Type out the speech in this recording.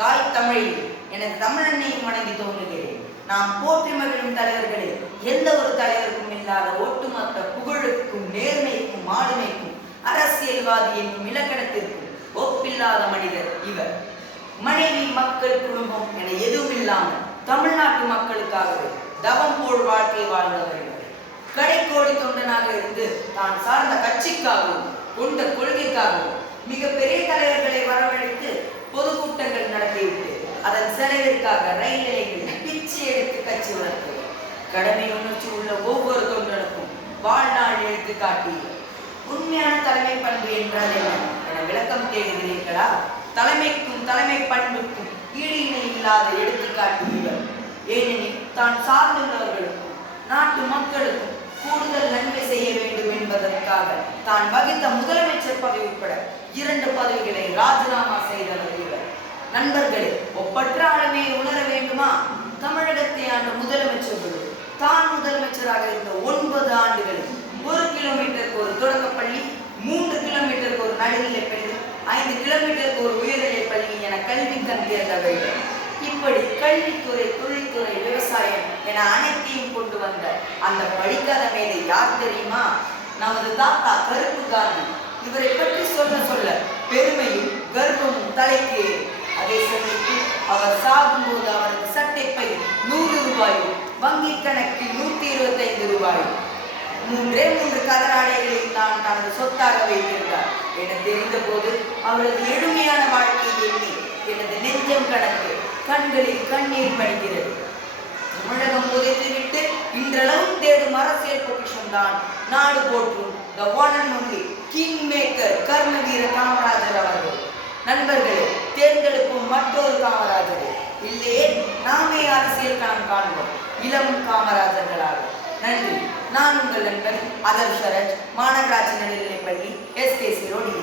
தாய் தமிழில் எனது தமிழன்னையும் வணங்கி தோன்றுகிறேன். நாம் போற்றி மகிழும் தலைவர்களில் எந்த ஒரு தலைவருக்கும் இல்லாத ஒட்டுமொத்த புகழுக்கும் நேர்மைக்கும் ஆளுமைக்கும் அரசியல்வாதி என்னும் இலக்கணத்திற்கும் ஒப்பில்லாத மனிதர் இவர். மனைவி, மக்கள், குடும்பம் என எதுவும் இல்லாமல் தமிழ்நாட்டு மக்களுக்காகவே தவம் போல் வாழ்க்கை வாழ்ந்தவர் இவர். கடைக்கோடி தொண்டனாக இருந்து தான் சார்ந்த கட்சிக்காகவும் கொண்ட கொள்கைக்காகவும் மிக பெரிய தலைவர்களை வரவழைத்து பொதுக்கூட்டங்கள் நடத்திவிட்டு அதன் செலவிற்காக ரயில் நிலையங்களில் பிச்சை எடுத்து கட்சி வளர்த்தவர். கடமை உணர்ச்சி உள்ள ஒவ்வொரு தொண்டனுக்கும் வாழ்நாள் எடுத்து காட்டியவர். உண்மையான தலைமை பண்பு என்றால் என்ன என விளக்கம் தேடுகிறீர்களா? தலைமைக்கும் தலைமை பண்புக்கும் ஈடு இணை இல்லாத எடுத்துக்காட்டியவர். ஏனெனில் தான் சார்ந்துள்ளவர்களுக்கும் நாட்டு மக்களுக்கும் கூடுதல் நன்மை செய்ய வேண்டும் என்பதற்காக தான் வகித்த முதலமைச்சர் பதவி உட்பட 2 பதவிகளை ராஜினாமா செய்தவர் இவர். நண்பர்களே, ஒப்பற்ற ஆளுமையை உணர வேண்டுமா? தமிழகத்தை ஆண்ட முதலமைச்சர்கள் தான் முதலமைச்சராக இருந்த 9 ஆண்டுகளில் 1 கிலோமீட்டருக்கு ஒரு தொடக்கப்பள்ளி, 3 கிலோமீட்டருக்கு ஒரு நடுநிலைப் பள்ளி, 5 கிலோமீட்டருக்கு ஒரு உயர்நிலைப் பள்ளி என கல்வி கண் தேர்ந்தவர். இப்படி கல்வித்துறை, தொழில்துறை, விவசாயம் என அனைத்தையும் கொண்டு வந்த அந்த படிக்காத மேதை யார் தெரியுமா? நமது தாத்தா கருப்பு காந்தி. இவரை பற்றி சொல்ல சொல்ல பெருமையும் கர்வமும் தலைக்கு. அதே சமயத்தில் அவர் சாகும்போது அவரது சட்டைப்பை 100 ரூபாயும் வங்கி கணக்கில் 125 ரூபாயும் 3 கதராடைகளையும் தான் தனது சொத்தாக வைத்திருந்தார் என தெரிந்த போது அவரது எளிமையான வாழ்க்கையை எண்ணி எனது நெஞ்சம் கணக்கு கண்களில் கண்ணீர் படுகிறது. தமிழகம் புதைத்துவிட்டு இன்றளவும் தேடும் அரசியல் பொக்கிஷம் தான் நாடு போற்றும் the one and only king maker கர்மவீர Kamarajar அவர்கள். நண்பர்களே, தேர்ந்தெடுக்கும் மற்றொரு காமராஜரே, இல்லையே நாமே அரசியல் களம் காண்போம் இளம் காமராஜர்களாக. நன்றி. நான் உங்கள் நண்பன் அதர்ஷரஜ், மாநகராட்சி நடுநிலைப்பள்ளி, SKC ரோடு.